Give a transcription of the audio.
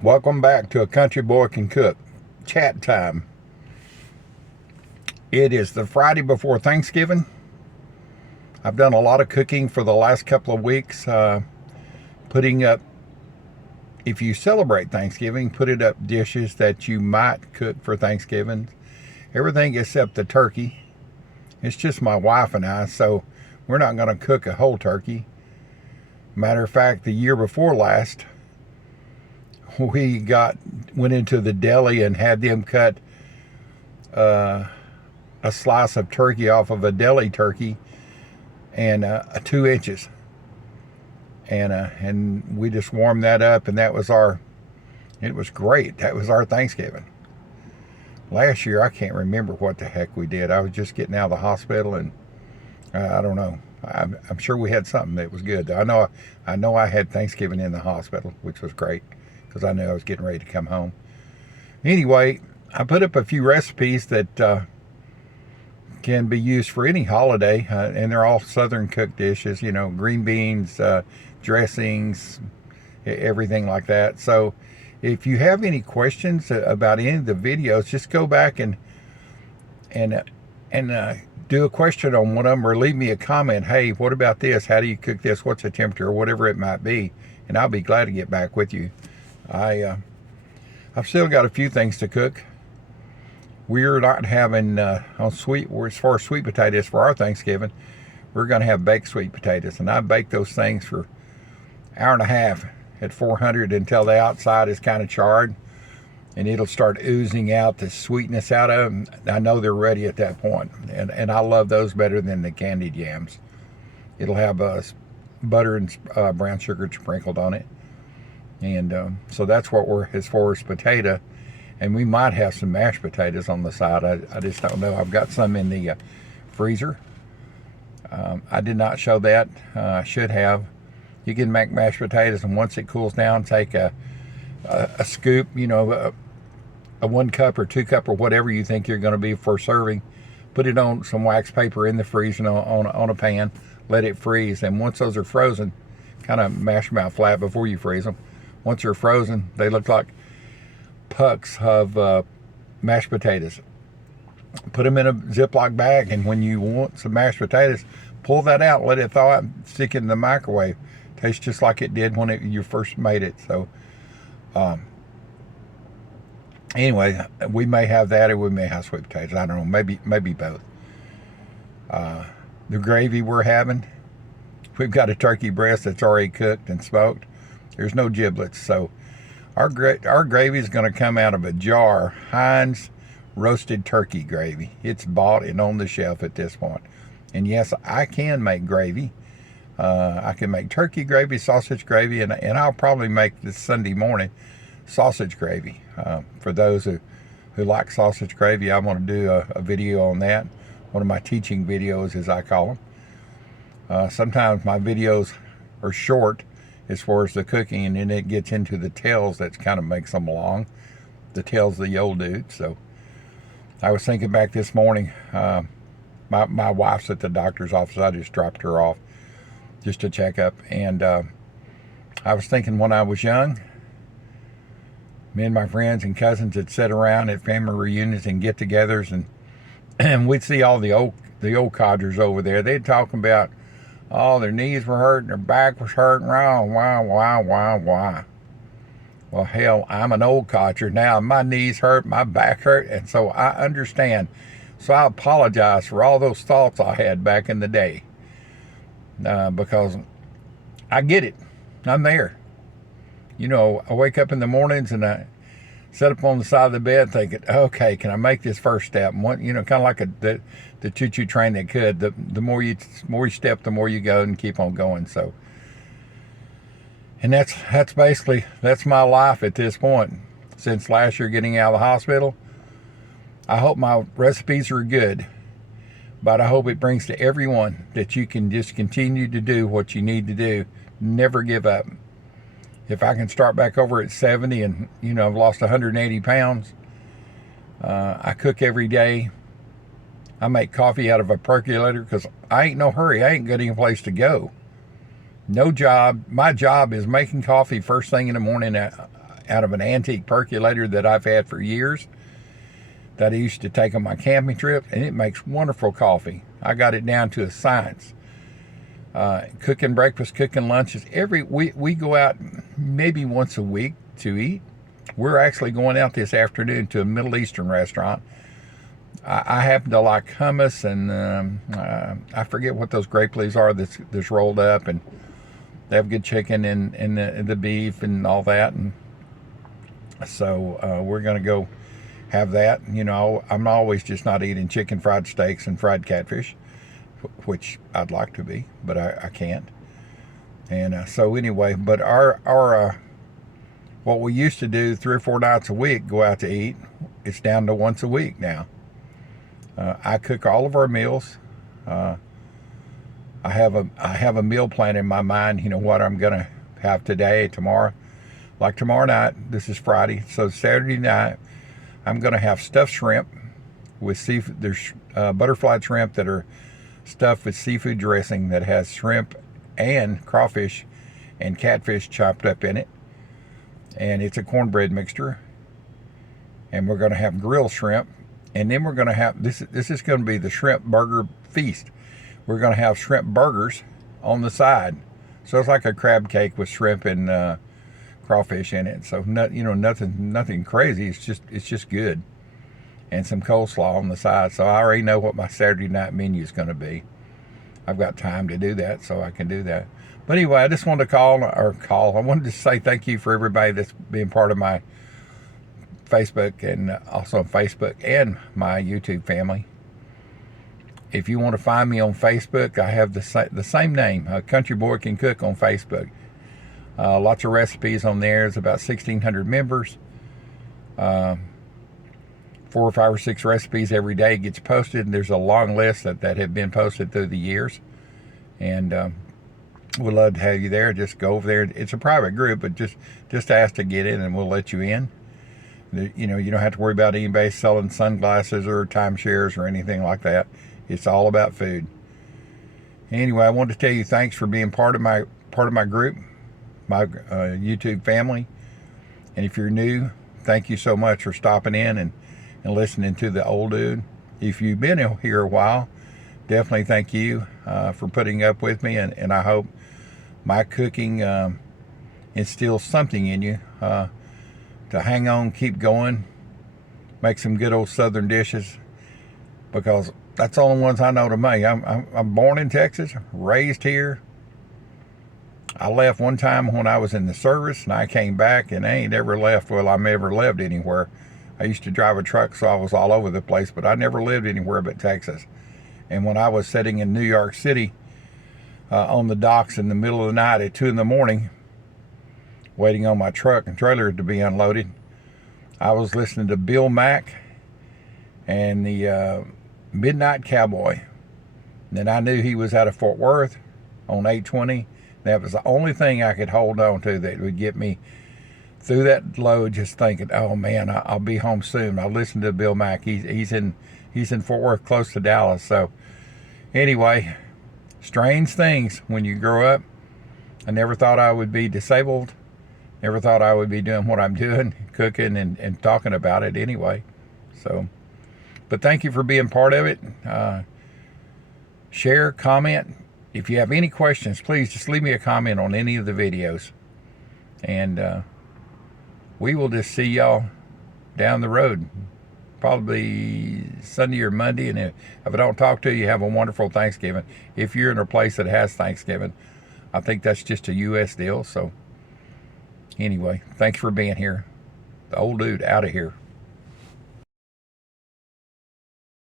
Welcome back to A Country Boy Can Cook. Chat time. It is the Friday before Thanksgiving. I've done a lot of cooking for the last couple of weeks, putting up, if you celebrate Thanksgiving, put it up dishes that you might cook for Thanksgiving. Everything except the turkey. It's just my wife and I, so we're not going to cook a whole turkey. Matter of fact, the year before last, we went into the deli and had them cut a slice of turkey off of a deli turkey and 2 inches, and we just warmed that up, and it was great. That was our Thanksgiving. Last year, I can't remember what the heck we did. I was just getting out of the hospital, and I don't know. I'm sure we had something that was good. I know I had Thanksgiving in the hospital, which was great, because I knew I was getting ready to come home. Anyway, I put up a few recipes that can be used for any holiday, and they're all Southern cooked dishes, green beans, dressings, everything like that. So if you have any questions about any of the videos, just go back and do a question on one of them, or leave me a comment. Hey, what about this? How do you cook this? What's the temperature? Or whatever it might be. And I'll be glad to get back with you. I've still got a few things to cook. We're not having as far as sweet potatoes for our Thanksgiving. We're going to have baked sweet potatoes, and I bake those things for an hour and a half at 400 until the outside is kind of charred, and it'll start oozing out the sweetness out of them. I know they're ready at that point, and I love those better than the candied yams. It'll have butter and brown sugar sprinkled on it. And so that's what we're, as far as potato. And we might have some mashed potatoes on the side. I just don't know. I've got some in the freezer. I did not show that. I should have. You can make mashed potatoes, and once it cools down, take a scoop, a 1 cup or 2 cup or whatever you think you're going to be for serving. Put it on some wax paper in the freezer on a pan. Let it freeze. And once those are frozen, kind of mash them out flat before you freeze them. Once they're frozen, they look like pucks of mashed potatoes. Put them in a Ziploc bag, and when you want some mashed potatoes, pull that out, let it thaw out, and stick it in the microwave. Tastes just like it did when you first made it. So anyway, we may have that, or we may have sweet potatoes. I don't know, maybe both. The gravy we're having, we've got a turkey breast that's already cooked and smoked. There's no giblets, so our gravy is going to come out of a jar, Heinz roasted turkey gravy. It's bought and on the shelf at this point. And yes, I can make gravy. I can make turkey gravy, sausage gravy, and I'll probably make this Sunday morning sausage gravy. For those who like sausage gravy, I'm going to do a video on that. One of my teaching videos, as I call them. Sometimes my videos are short as far as the cooking, and then it gets into the tales that kind of makes them long. The tales of the old dude. So I was thinking back this morning, my wife's at the doctor's office. I just dropped her off just to check up. And I was thinking when I was young, me and my friends and cousins would sit around at family reunions and get-togethers, and we'd see all the old codgers over there. They'd talk about, oh, their knees were hurting, their back was hurting, why. Well, hell, I'm an old codger now. My knees hurt, my back hurt, and so I understand. So I apologize for all those thoughts I had back in the day, because I get it. I'm there. I wake up in the mornings and I sit up on the side of the bed thinking, okay, can I make this first step? And kind of like the choo-choo train that could. The more you step, the more you go, and keep on going. So, and that's basically, that's my life at this point. Since last year getting out of the hospital, I hope my recipes are good, but I hope it brings to everyone that you can just continue to do what you need to do. Never give up. If I can start back over at 70 and, I've lost 180 pounds, I cook every day. I make coffee out of a percolator because I ain't no hurry. I ain't got any place to go. No job. My job is making coffee first thing in the morning out of an antique percolator that I've had for years, that I used to take on my camping trip, and it makes wonderful coffee. I got it down to a science. Cooking breakfast, cooking lunches. We go out maybe once a week to eat. We're actually going out this afternoon to a Middle Eastern restaurant. I happen to like hummus, and I forget what those grape leaves are that's rolled up, and they have good chicken and the beef and all that. And so we're going to go have that. You know, I'm always just not eating chicken fried steaks and fried catfish, which I'd like to be, but I can't. And so anyway, but our what we used to do 3 or 4 nights a week, go out to eat, it's down to once a week now. I cook all of our meals. I have a meal plan in my mind, you know, what I'm going to have today, tomorrow. Like tomorrow night, this is Friday, so Saturday night, I'm going to have stuffed shrimp with seafood. There's butterfly shrimp that are stuffed with seafood dressing that has shrimp and crawfish and catfish chopped up in it. And it's a cornbread mixture. And we're going to have grilled shrimp. And then we're going to have, this is going to be the shrimp burger feast. We're going to have shrimp burgers on the side. So it's like a crab cake with shrimp and crawfish in it. So nothing crazy. It's just good. And some coleslaw on the side. So I already know what my Saturday night menu is going to be. I've got time to do that, so I can do that. But anyway, I just wanted to call. I wanted to say thank you for everybody that's been part of my Facebook, and also Facebook and my YouTube family. If you want to find me on Facebook, I have the same name, Country Boy Can Cook on Facebook. Lots of recipes on there. There's about 1,600 members. 4 or 5 or 6 recipes every day gets posted, and there's a long list that have been posted through the years. And we'd love to have you there. Just go over there. It's a private group, but just ask to get in, and we'll let you in. You know, you don't have to worry about anybody selling sunglasses or timeshares or anything like that. It's all about food. Anyway, I wanted to tell you thanks for being part of my group, my YouTube family. And if you're new, thank you so much for stopping in and listening to the old dude. If you've been here a while, definitely thank you for putting up with me, and I hope my cooking instills something in you to hang on, keep going, make some good old southern dishes, because that's the only ones I know to make. I'm born in Texas, raised here. I left one time when I was in the service, and I came back, and I ain't ever left. Well, I'm ever lived anywhere. I used to drive a truck, so I was all over the place, but I never lived anywhere but Texas. And when I was sitting in New York City on the docks in the middle of the night at 2 in the morning, waiting on my truck and trailer to be unloaded, I was listening to Bill Mack and the Midnight Cowboy. And then I knew he was out of Fort Worth on 820. That was the only thing I could hold on to that would get me through that load, just thinking, oh man, I'll be home soon. I listened to Bill Mack. He's in Fort Worth, close to Dallas. So anyway, strange things when you grow up. I never thought I would be disabled. Never thought I would be doing what I'm doing, cooking and talking about it anyway. So, but thank you for being part of it. Share, comment. If you have any questions, please just leave me a comment on any of the videos. And we will just see y'all down the road, probably Sunday or Monday. And if I don't talk to you, have a wonderful Thanksgiving. If you're in a place that has Thanksgiving, I think that's just a U.S. deal. So anyway, thanks for being here. The old dude out of here.